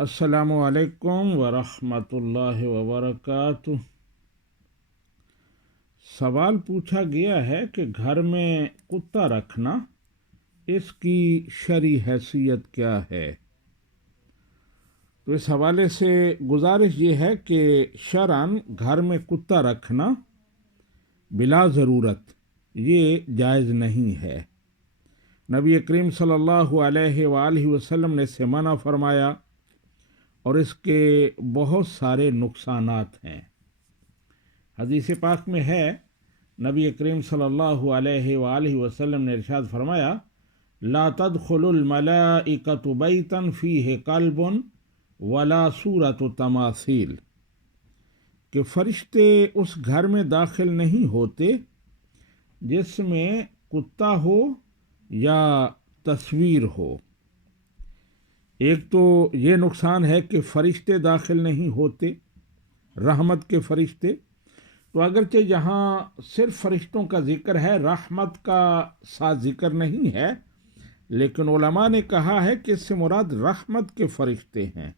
السلام علیکم ورحمۃ اللہ وبرکاتہ۔ سوال پوچھا گیا ہے کہ گھر میں کتا رکھنا اس کی شرعی حیثیت کیا ہے؟ تو اس حوالے سے گزارش یہ ہے کہ شرعاً گھر میں کتا رکھنا بلا ضرورت یہ جائز نہیں ہے۔ نبی کریم صلی اللہ علیہ وآلہ وسلم نے اسے منع فرمایا اور اس کے بہت سارے نقصانات ہیں۔ حدیث پاک میں ہے، نبی کریم صلی اللہ علیہ وآلہ وسلم نے ارشاد فرمایا، لا تدخل الملائکۃ بیتا فیہ کلب ولا صورت تماثیل، کہ فرشتے اس گھر میں داخل نہیں ہوتے جس میں کتا ہو یا تصویر ہو۔ ایک تو یہ نقصان ہے کہ فرشتے داخل نہیں ہوتے، رحمت کے فرشتے، تو اگرچہ یہاں صرف فرشتوں کا ذکر ہے، رحمت کا ساتھ ذکر نہیں ہے، لیکن علماء نے کہا ہے کہ اس سے مراد رحمت کے فرشتے ہیں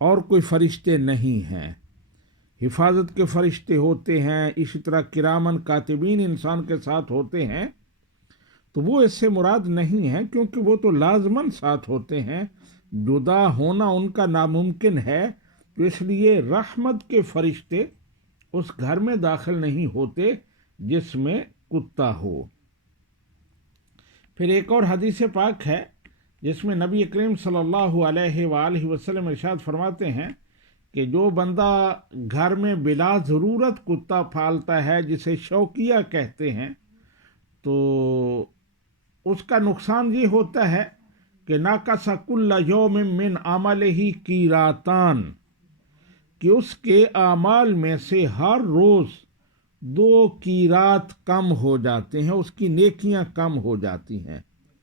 اور کوئی فرشتے نہیں ہیں۔ حفاظت کے فرشتے ہوتے ہیں، اسی طرح کرامن کاتبین انسان کے ساتھ ہوتے ہیں، تو وہ اس سے مراد نہیں ہے، کیونکہ وہ تو لازماً ساتھ ہوتے ہیں، جدا ہونا ان کا ناممکن ہے، تو اس لیے رحمت کے فرشتے اس گھر میں داخل نہیں ہوتے جس میں کتا ہو۔ پھر ایک اور حدیث پاک ہے جس میں نبی کریم صلی اللہ علیہ وآلہ وسلم ارشاد فرماتے ہیں کہ جو بندہ گھر میں بلا ضرورت کتا پالتا ہے، جسے شوقیہ کہتے ہیں، تو اس کا نقصان یہ ہوتا ہے کہ ناقص کل یوم من عملہ قیراتان، کہ اس کے اعمال میں سے ہر روز 2 قیرات کم ہو جاتے ہیں، اس کی نیکیاں کم ہو جاتی ہیں،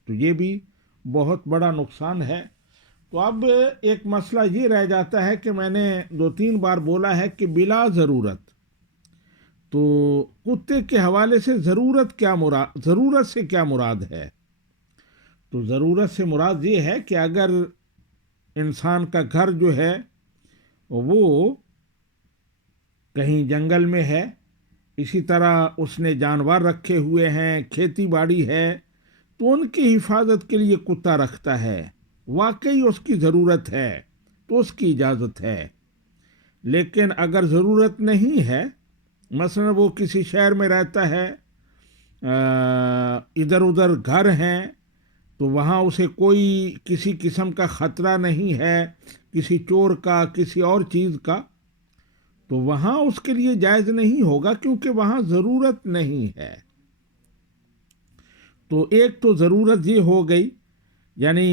تو یہ بھی بہت بڑا نقصان ہے۔ تو اب ایک مسئلہ یہ رہ جاتا ہے کہ میں نے 2-3 بار بولا ہے کہ بلا ضرورت، تو کتے کے حوالے سے ضرورت سے کیا مراد ہے؟ تو ضرورت سے مراد یہ ہے کہ اگر انسان کا گھر جو ہے وہ کہیں جنگل میں ہے، اسی طرح اس نے جانور رکھے ہوئے ہیں، کھیتی باڑی ہے، تو ان کی حفاظت کے لیے کتا رکھتا ہے، واقعی اس کی ضرورت ہے تو اس کی اجازت ہے۔ لیکن اگر ضرورت نہیں ہے، مثلا وہ کسی شہر میں رہتا ہے، ادھر ادھر گھر ہیں، تو وہاں اسے کوئی کسی قسم کا خطرہ نہیں ہے، کسی چور کا، کسی اور چیز کا، تو وہاں اس کے لیے جائز نہیں ہوگا، کیونکہ وہاں ضرورت نہیں ہے۔ تو ایک تو ضرورت یہ ہو گئی، یعنی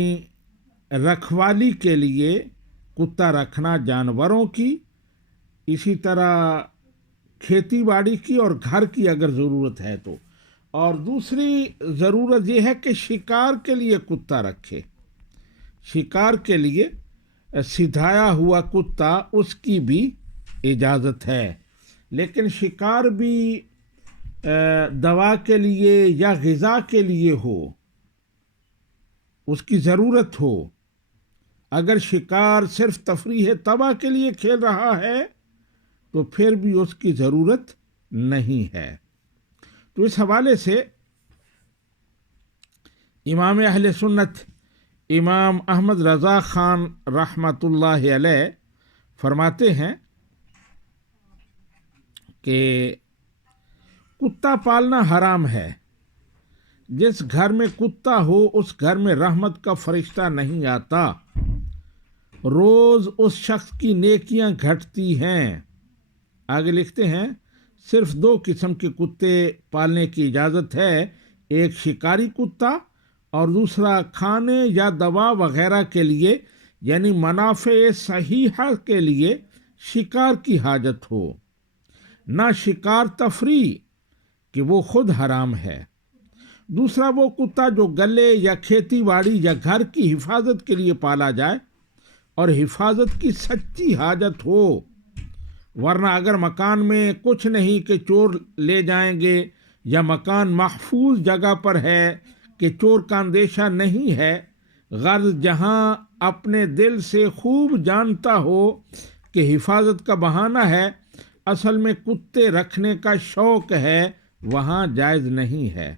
رکھوالی کے لیے کتا رکھنا جانوروں کی، اسی طرح کھیتی باڑی کی اور گھر کی اگر ضرورت ہے تو، اور دوسری ضرورت یہ ہے کہ شکار کے لیے کتا رکھے، شکار کے لیے سدھایا ہوا کتا، اس کی بھی اجازت ہے۔ لیکن شکار بھی دوا کے لیے یا غذا کے لیے ہو، اس کی ضرورت ہو، اگر شکار صرف تفریح تباہ کے لیے کھیل رہا ہے تو پھر بھی اس کی ضرورت نہیں ہے۔ تو اس حوالے سے امام اہل سنت امام احمد رضا خان رحمۃ اللہ علیہ فرماتے ہیں کہ کتا پالنا حرام ہے۔ جس گھر میں کتا ہو اس گھر میں رحمت کا فرشتہ نہیں آتا، روز اس شخص کی نیکیاں گھٹتی ہیں۔ آگے لکھتے ہیں، صرف 2 قسم کے کتے پالنے کی اجازت ہے، ایک شکاری کتا اور دوسرا کھانے یا دوا وغیرہ کے لیے، یعنی منافع صحیحہ کے لیے شکار کی حاجت ہو، نہ شکار تفریح کہ وہ خود حرام ہے۔ دوسرا وہ کتا جو گلے یا کھیتی باڑی یا گھر کی حفاظت کے لیے پالا جائے اور حفاظت کی سچی حاجت ہو، ورنہ اگر مکان میں کچھ نہیں کہ چور لے جائیں گے، یا مکان محفوظ جگہ پر ہے کہ چور کا اندیشہ نہیں ہے، غرض جہاں اپنے دل سے خوب جانتا ہو کہ حفاظت کا بہانہ ہے، اصل میں کتے رکھنے کا شوق ہے، وہاں جائز نہیں ہے۔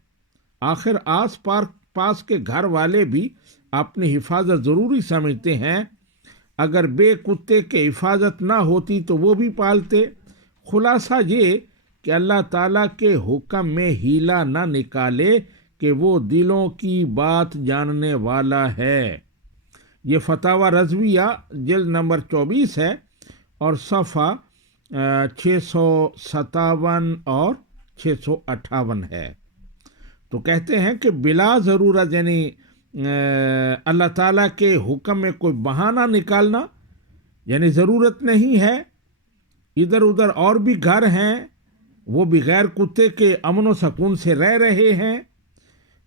آخر آس پاس کے گھر والے بھی اپنی حفاظت ضروری سمجھتے ہیں، اگر بے کتے کے حفاظت نہ ہوتی تو وہ بھی پالتے۔ خلاصہ یہ کہ اللہ تعالیٰ کے حکم میں ہیلا نہ نکالے کہ وہ دلوں کی بات جاننے والا ہے۔ یہ فتاوی رضویہ جلد نمبر 24 ہے اور صفحہ 657 اور 658 ہے۔ تو کہتے ہیں کہ بلا ضرورت یعنی اللہ تعالیٰ کے حکم میں کوئی بہانہ نکالنا، یعنی ضرورت نہیں ہے، ادھر ادھر اور بھی گھر ہیں، وہ بغیر کتے کے امن و سکون سے رہ رہے ہیں،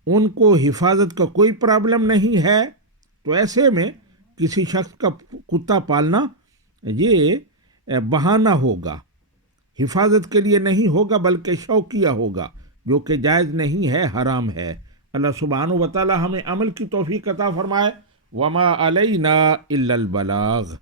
ان کو حفاظت کا کوئی پرابلم نہیں ہے، تو ایسے میں کسی شخص کا کتا پالنا یہ بہانہ ہوگا، حفاظت کے لیے نہیں ہوگا بلکہ شوقیہ ہوگا، جو کہ جائز نہیں ہے، حرام ہے۔ اللہ سبحانہ و تعالی ہمیں عمل کی توفیق عطا فرمائے۔ وما علینا الا البلاغ۔